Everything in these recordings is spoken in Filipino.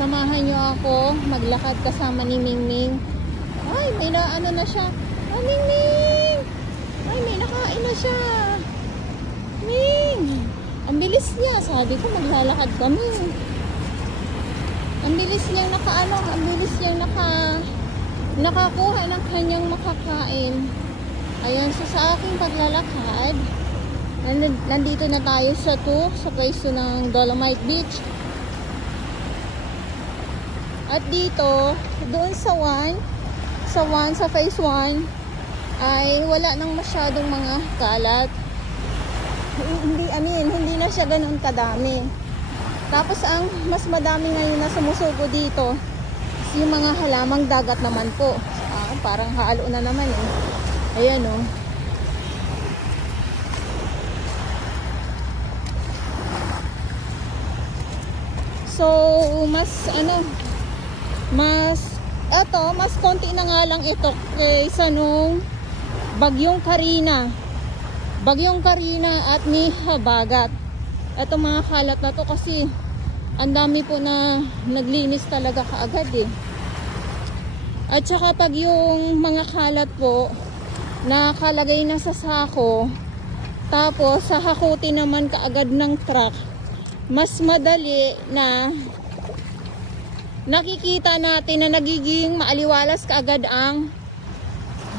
Samahan nyo ako maglakad kasama ni Mingming. Ay, may na ano na siya. Ay, Mingming! Ay, may nakain na siya. Ming! Ang bilis niya. Sabi ko maglalakad kami. Ang bilis niyang ang bilis niyang nakakuha ng kanyang makakain. Ayan, so sa aking paglalakad, nandito na tayo sa pwesto ng Dolomite Beach. At dito, doon sa phase 1, ay wala nang masyadong mga kalat. Hindi na siya ganoon kadami. Tapos ang mas madami ngayon na sumusubo dito, yung mga halamang dagat naman po. Parang halo na naman eh. Ayan o. So, mas konti na nga lang ito kaysa nung Bagyong Karina at ni Habagat. Ito mga kalat na to kasi ang dami po na naglinis talaga kaagad eh. At saka pag yung mga kalat po nakalagay na sa sako, tapos sahakutin naman kaagad ng truck, mas madali na nakikita natin na nagiging maaliwalas kaagad ang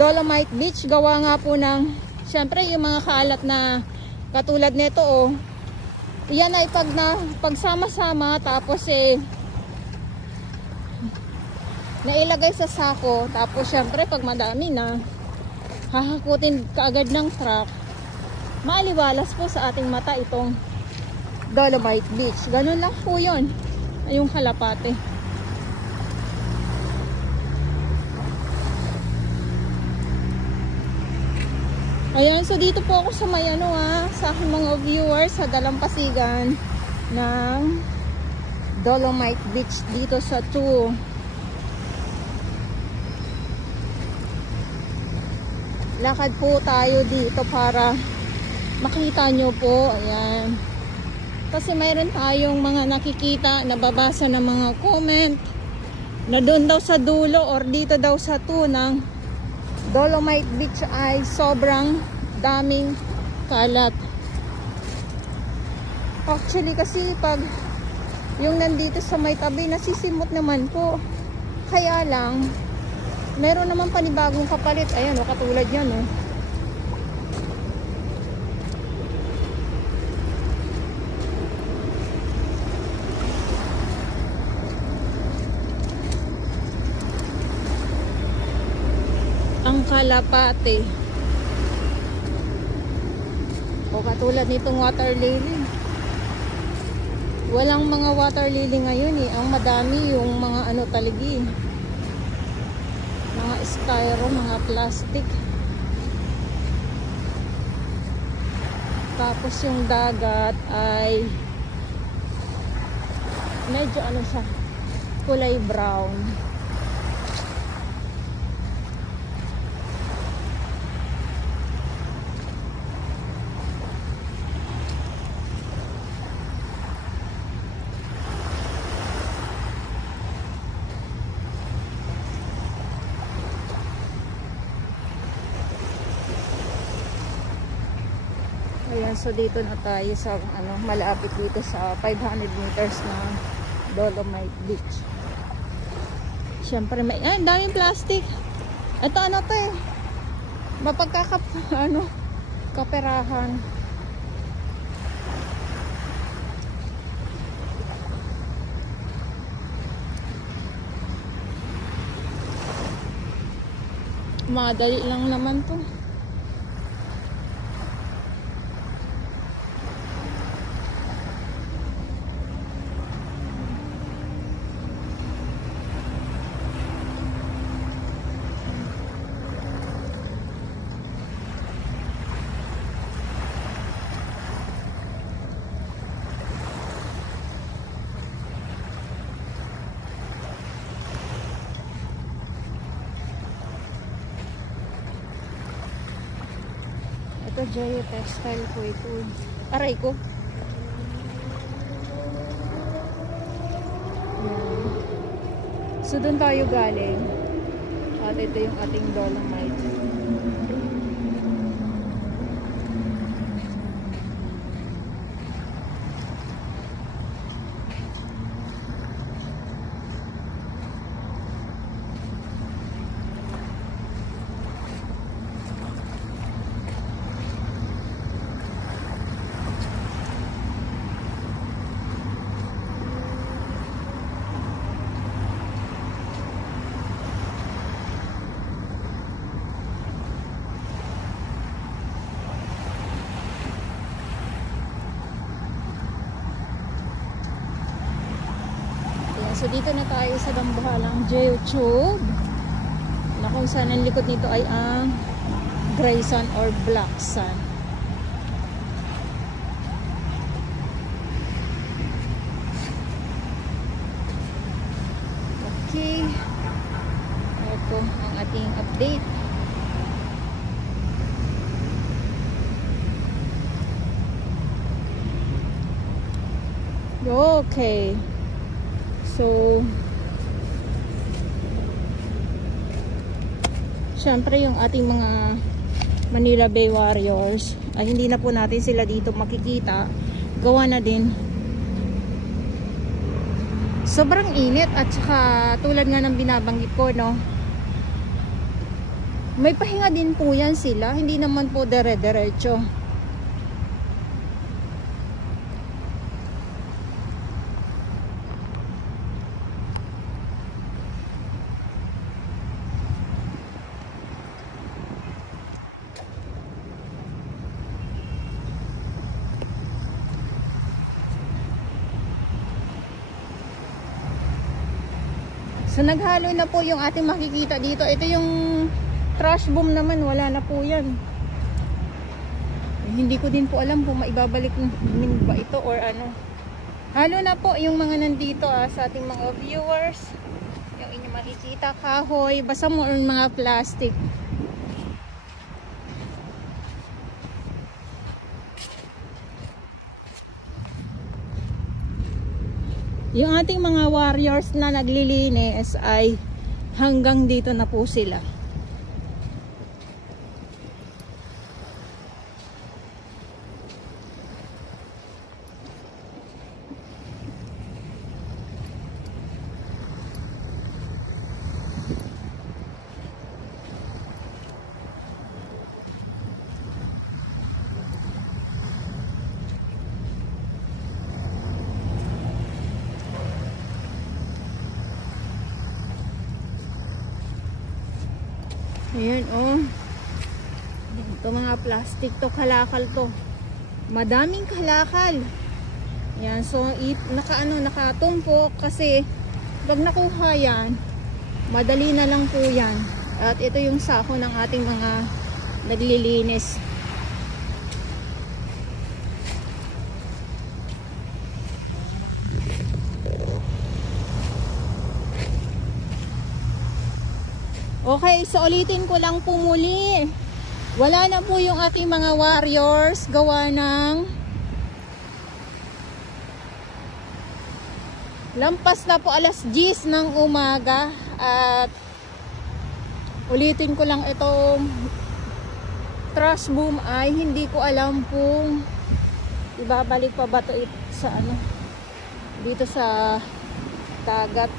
Dolomite Beach. Gawa nga po ng, syempre yung mga kalat na katulad nito oh, yan ay pagsama-sama tapos nailagay sa sako, tapos syempre pag madami na hahakutin kaagad ng truck, maaliwalas po sa ating mata itong Dolomite Beach. Ganun lang po yun, yung Kalapate. Ayan, so dito po ako sa may sa aking mga viewers sa dalampasigan ng Dolomite Beach dito sa 2. Lakad po tayo dito para makita nyo po. Ayan. Kasi mayroon tayong mga nakikita, nababasa ng mga comment na doon daw sa dulo or dito daw sa 2 ng Dolomite Beach ay sobrang daming kalat. Actually kasi pag yung nandito sa may tabi nasisimot naman po. Kaya lang meron naman panibagong kapalit. Ayan o, katulad yan o. Ang Kalapate. O katulad nitong water lily. Walang mga water lily ngayon eh. Ang madami yung mga taligi. Mga styro, mga plastic. Tapos yung dagat ay medyo siya, kulay brown. Ayan, so dito na tayo sa malapit dito sa 500 meters na Dolomite Beach. Siyempre may daming plastic. Ito to eh. Kaperahan. Madali lang naman to. Ito, Jaya Textile po ito. Aray ko. Ayan. So doon tayo galing. At ito yung ating Dolomite. So dito na tayo sa Dambuhalang Geotube na kung saan ang likod nito ay ang gray sand or black sand. Okay, ito ang ating update. Okay. So, syempre yung ating mga Manila Bay Warriors ay hindi na po natin sila dito makikita. Gawa na din sobrang init at saka tulad nga ng binabanggit ko, no, may pahinga din po yan sila, hindi naman po dire-diretso. So naghalo na po yung ating makikita dito. Ito yung trash boom naman, wala na po yan. Hindi ko din po alam kung maibabalik din ba ito or ano. Halo na po yung mga nandito sa ating mga viewers. Yung inyong makikita, kahoy, basta mo or mga plastic. Yung ating mga warriors na naglilinis ay hanggang dito na po sila. Ayan, oh. Ito mga plastic to, kalakal to. Madaming kalakal. Ayan, so nakatumpok kasi pag nakuha yan, madali na lang po yan. At ito yung sako ng ating mga naglilinis. Okay, so ulitin ko lang po muli. Wala na po yung ating mga warriors gawa ng lampas na po alas 10 ng umaga. At ulitin ko lang, itong trash boom ay hindi ko alam kung ibabalik pa ba ito sa dito sa dagat.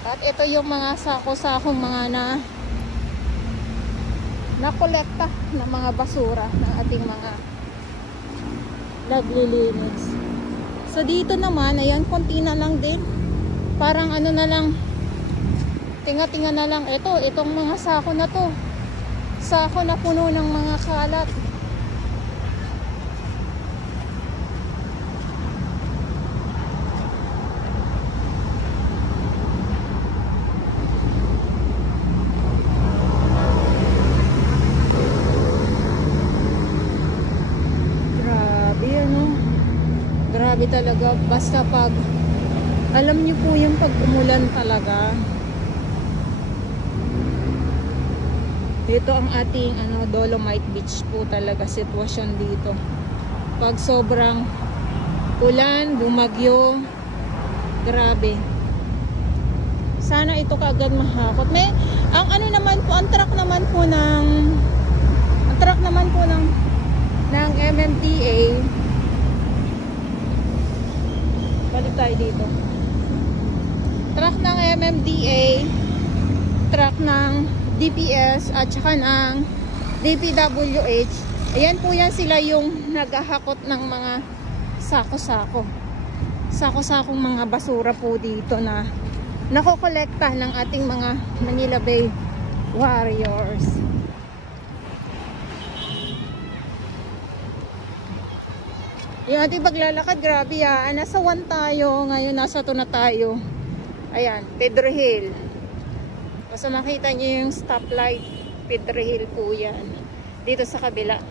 At ito yung mga sako-sakong mga nakolekta ng mga basura ng ating mga naglilinis. So dito naman, ayan, konti na lang din. Parang na lang, tinga-tinga na lang. Itong mga sako na to. Sako na puno ng mga kalat. Grabe talaga, basta pag alam niyo po yung pag umulan talaga. Dito ang ating Dolomite Beach po talaga sitwasyon dito. Pag sobrang ulan, bumagyo, grabe. Sana ito kaagad mahakot. Ang ano naman po, ang truck naman po ng MMDA. Balik tayo dito. Truck ng MMDA, truck ng DPS at saka ng DPWH. Ayan po yan, sila yung naghahakot ng mga sako-sako. Sako-sakong mga basura po dito na nakokolekta ng ating mga Manila Bay Warriors. Yung ating paglalakad, grabe yan. Nasa 1 tayo, ngayon nasa 2 na tayo. Ayan, Pedro Hill. Basta makita nyo yung stoplight, Pedro Hill po yan. Dito sa kabila.